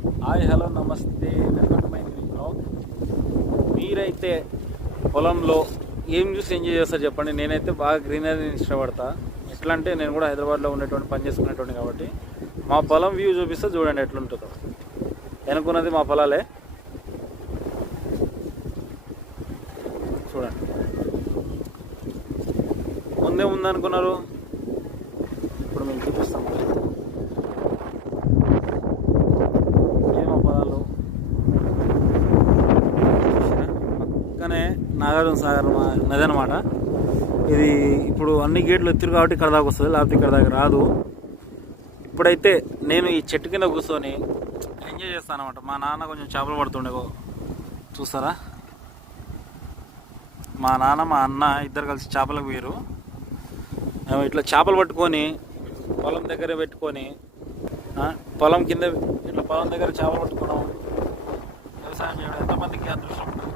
Hi hello నమస్తే, welcome to my new blog. మీరైతే పొలంలో ఏం చూసి ఎంజాయ్ చేస్తారు చెప్పండి. నేనైతే బాగా గ్రీనరీని ఇష్టపడతా. ఎట్లా అంటే నేను కూడా హైదరాబాద్లో ఉండేటువంటి పని చేసుకునేటువంటి కాబట్టి మా పొలం వ్యూ చూపిస్తే చూడండి ఎట్లుంటుందో. వెనుకున్నది మా పొలాలే, చూడండి. ముందే ఉందనుకున్నారు, ఇప్పుడు మేము చూపిస్తాం. మా పొలాలు పక్కనే నాగార్జున సాగర్ నది అనమాట. ఇది ఇప్పుడు అన్ని గేట్లు ఎత్తురు కాబట్టి ఇక్కడ దాకా వస్తుంది, లేకపోతే ఇక్కడ దాకా రాదు. ఇప్పుడైతే నేను ఈ చెట్టు కింద కూర్చొని ఎంజాయ్ చేస్తాను అనమాట. మా నాన్న కొంచెం చేపలు పడుతుండే, చూస్తారా. మా నాన్న మా అన్న ఇద్దరు కలిసి చేపలకు పోయారు. మేము ఇట్లా చేపలు పట్టుకొని పొలం దగ్గర పెట్టుకొని, పొలం కింద ఇట్లా పొలం దగ్గర చేపలు పట్టుకున్నాం. వ్యవసాయం చేయడం ఎంతమందికి అదృష్టం ఉంటుంది.